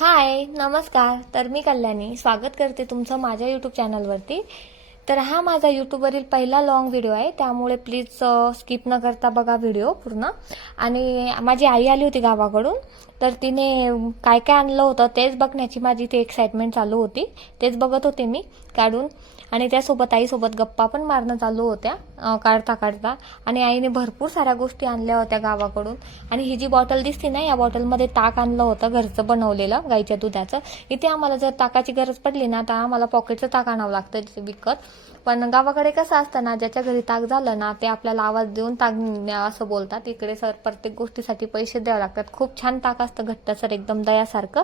हाय, नमस्कार. तर मी कल्याणी स्वागत करते तुमचं माझ्या यूट्यूब चॅनलवरती. तर हा माझा यूट्यूबवरील पहिला लॉंग व्हिडिओ आहे, त्यामुळे प्लीज स्किप न करता बघा व्हिडिओ पूर्ण. आणि माझी आई आली होती गावाकडून, तर तिने काय काय आणलं होतं तेच बघण्याची माझी ती एक्साइटमेंट चालू होती. तेच बघत होते मी काढून, आणि त्यासोबत आईसोबत गप्पा पण मारणं चालू होत्या काढता काढता. आणि आईने भरपूर साऱ्या गोष्टी आणल्या होत्या गावाकडून. आणि ही जी बॉटल दिसते ना, या बॉटलमध्ये ताक आणलं होतं घरचं बनवलेलं गाईच्या दुधाचं. इथे आम्हाला जर ताकाची गरज पडली ना, तर आम्हाला पॉकेटचं ताक आणावं लागतं विकत. पण गावाकडे कसं असतं ना, ज्याच्या घरी ताक झालं ना, ते आपल्याला आवाज देऊन ताक न्या असं बोलतात. इकडे सर प्रत्येक गोष्टीसाठी पैसे द्यावे लागतात. खूप छान ताक असतं, घट्टसर एकदम दयासारखं.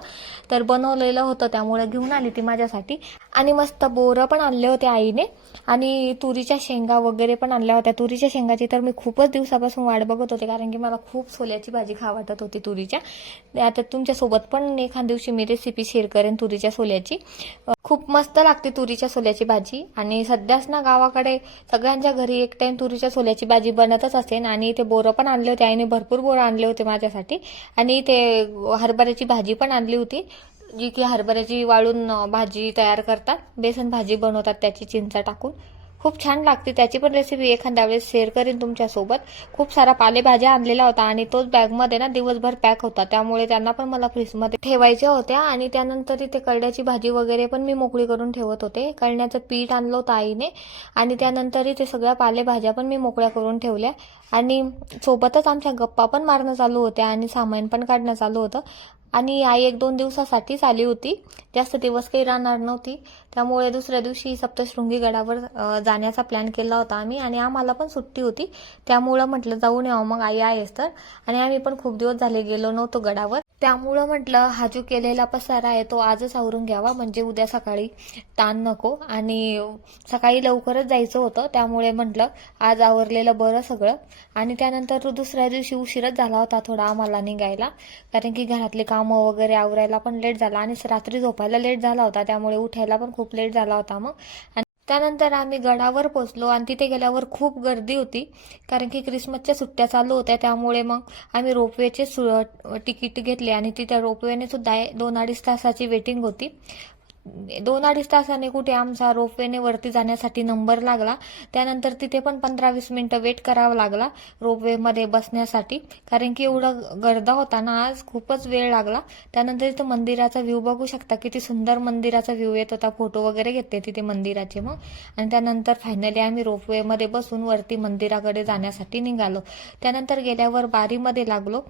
तर बनवलेलं होतं, त्यामुळे घेऊन आली ती माझ्यासाठी. आणि मस्त बोरं पण आणले होते आईने, आणि तुरीच्या शेंगा वगैरे पण आणल्या होत्या. तुरीच्या शेंगाची तर मी खूपच दिवसापासून वाट बघत होते, कारण की मला खूप सोल्याची भाजी खावं वाटत होती तुरीच्या. आता तुमच्यासोबत पण एखाद दिवशी मी रेसिपी शेअर करेन तुरीच्या सोल्याची. खूप मस्त लागते तुरीच्या सोल्याची भाजी. आणि सध्याच ना गावाकडे सगळ्यांच्या घरी एक टाइम तुरीच्या सोल्याची भाजी बनतच असेल. आणि ते बोरं पण आणले होते आईने, भरपूर बोरं आणले होते माझ्यासाठी. आणि ते हरभऱ्याची भाजी पण आणली होती, जी की हरभऱ्याची वाळून भाजी तयार करतात, बेसन भाजी बनवतात त्याची चिंचा टाकून. खूप छान लागते. त्याची पण रेसिपी एखाद्या वेळेस शेअर करेन तुमच्यासोबत. खूप सारा पालेभाज्या आणलेला होता, आणि तोच बॅगमध्ये ना दिवसभर पॅक होता, त्यामुळे त्यांना पण मला फ्रीजमध्ये ठेवायच्या होत्या. आणि त्यानंतर इथे कळण्याची भाजी वगैरे पण मी मोकळी करून ठेवत होते. कळण्याचं पीठ आणलं होतं आईने, आणि त्यानंतर इथे सगळ्या पालेभाज्या पण मी मोकळ्या करून ठेवल्या. आणि सोबतच आमच्या गप्पा पण मारणं चालू होत्या, आणि सामान पण काढणं चालू होतं. आणि आई 1-2 दिवसासाठीच आली होती, जास्त दिवस काही राहणार नव्हती. त्यामुळे दुसऱ्या दिवशी सप्तशृंगी गडावर जाण्याचा प्लॅन केला होता आम्ही. आणि आम्हाला पण सुट्टी होती, त्यामुळं म्हटलं जाऊन यावं मग, आई आहेस तर. आणि आम्ही पण खूप दिवस झाले गेलो नव्हतो गडावर, त्यामुळं म्हटलं हा जो केलेला पसारा आहे तो आजच आवरून घ्यावा, म्हणजे उद्या सकाळी ताण नको. आणि सकाळी लवकरच जायचं होतं, त्यामुळे म्हटलं आज आवरलेलं बरं सगळं. आणि त्यानंतर दुसऱ्या दिवशी उशीरच झाला होता थोडा आम्हाला निघायला, कारण की घरातले कामं वगैरे आवरायला पण लेट झाला, आणि रात्री झोपायला लेट झाला होता, त्यामुळे उठायला पण खूप लेट झाला होता मग. त्यानंतर आम्ही गडावर पोहोचलो, आणि तिथे गेल्यावर खूप गर्दी होती, कारण की क्रिसमसच्या सुट्ट्या चालू होत्या. त्यामुळे मग आम्ही रोपवेचे तिकीट घेतले, आणि तिथे रोपवेने सुद्धा 2-2.5 तासाची वेटिंग होती. 2-2.5 तासाने कुठे आमचा रोपवेने वरती जाण्यासाठी नंबर लागला. त्यानंतर तिथे पण 15-20 मिनिटं वेट करावा लागला रोपवेमध्ये बसण्यासाठी, कारण की एवढं गर्दा होता ना आज, खूपच वेळ लागला. त्यानंतर इथं मंदिराचा व्ह्यू बघू शकता, किती सुंदर मंदिराचा व्ह्यू येत होता. फोटो वगैरे घेतले तिथे मंदिराचे मग. आणि त्यानंतर फायनली आम्ही रोपवेमध्ये बसून वरती मंदिराकडे जाण्यासाठी निघालो. त्यानंतर गेल्यावर बारीमध्ये लागलो.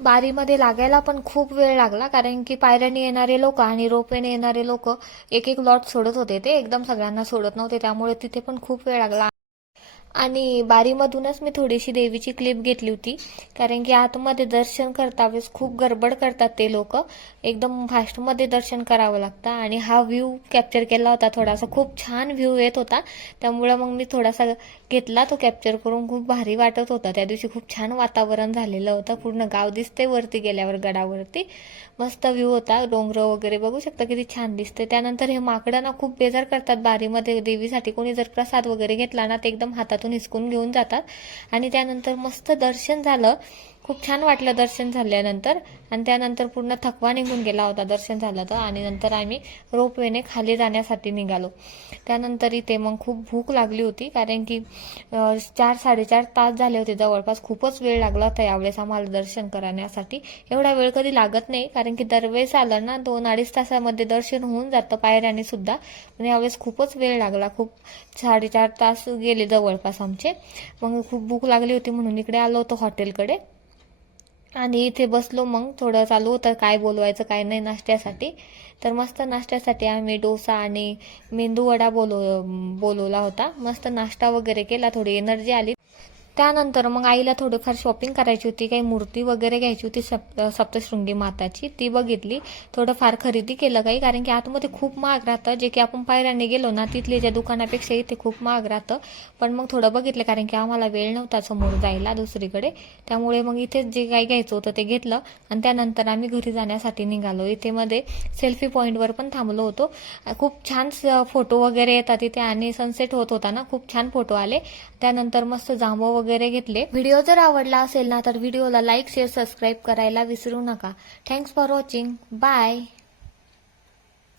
बारीमध्ये लागायला पण खूप वेळ लागला, कारण की पायऱ्याने येणारे लोक आणि रोपवेने येणारे लोक एक एक लॉट सोडत होते, ते एकदम सगळ्यांना सोडत नव्हते, त्यामुळे तिथे पण खूप वेळ लागला. आणि बारीमधूनच मी थोडीशी देवीची क्लिप घेतली होती, कारण की आतमध्ये दर्शन करता वेळेस खूप गडबड करतात ते लोक, एकदम फास्टमध्ये दर्शन करावं लागतं. आणि हा व्ह्यू कॅप्चर केला होता थोडासा, खूप छान व्ह्यू येत होता, त्यामुळं मग मी थोडासा घेतला तो कॅप्चर करून. खूप भारी वाटत होता त्या दिवशी, खूप छान वातावरण झालेलं होतं, पूर्ण गाव दिसते वरती गेल्यावर गडावरती. मस्त व्ह्यू होता, डोंगर वगैरे बघू शकता किती छान दिसते. त्यानंतर हे माकडं ना खूप बेजार करतात बारीमध्ये देवीसाठी. कोणी जर प्रसाद वगैरे घेतला ना, ते एकदम हातातून हिसकून घेऊन जातात. आणि त्यानंतर मस्त दर्शन झालं, खूप छान वाटलं दर्शन झाल्यानंतर. आणि त्यानंतर पूर्ण थकवा निघून गेला होता दर्शन झालं तर. आणि नंतर आम्ही रोपवेने खाली जाण्यासाठी निघालो. त्यानंतर इथे मग खूप भूक लागली होती, कारण की 4-4.5 तास झाले होते जवळपास. खूपच वेळ लागला होता यावेळेस आम्हाला दर्शन करण्यासाठी. एवढा वेळ कधी लागत नाही, कारण की दरवेळेस आलं ना 2-2.5 तासामध्ये दर्शन होऊन जातं पायऱ्याने सुद्धा, पण यावेळेस खूपच वेळ लागला. खूप 4.5 तास गेले जवळपास आमचे. मग खूप भूक लागली होती, म्हणून इकडे आलो होतो हॉटेलकडे. आणि इथे बसलो, मग थोडं चालू होतं काय बोलवायचं काय नाही नाश्त्यासाठी. तर मस्त नाश्त्यासाठी आम्ही डोसा आणि मेंदू वडा बोलवला होता. मस्त नाश्ता वगैरे केला, थोडी एनर्जी आली. त्यानंतर मग आईला थोडीफार शॉपिंग करायची होती, काही मूर्ती वगैरे घ्यायची होती सप्तशृंगी माताची, ती बघितली. थोडंफार खरेदी केलं काही, कारण की आतमध्ये खूप महाग राहतं. जे की आपण पायऱ्याने गेलो ना तिथले ज्या दुकानापेक्षा इथे खूप महाग राहतं. पण मग थोडं बघितलं, कारण की आम्हाला वेळ नव्हता समोर जायला दुसरीकडे, त्यामुळे मग इथेच जे काही घ्यायचं होतं ते घेतलं. आणि त्यानंतर आम्ही घरी जाण्यासाठी निघालो. इथे मध्ये सेल्फी पॉईंटवर पण थांबलो होतो. खूप छान फोटो वगैरे येतात इथे, आणि सनसेट होत होता ना, खूप छान फोटो आले. त्यानंतर मस्त जांभूळ वगैरे घेतले. व्हिडिओ जर आवडला असेल ना तर व्हिडिओला लाईक शेअर सबस्क्राईब करायला विसरू नका. Thanks for watching. बाय.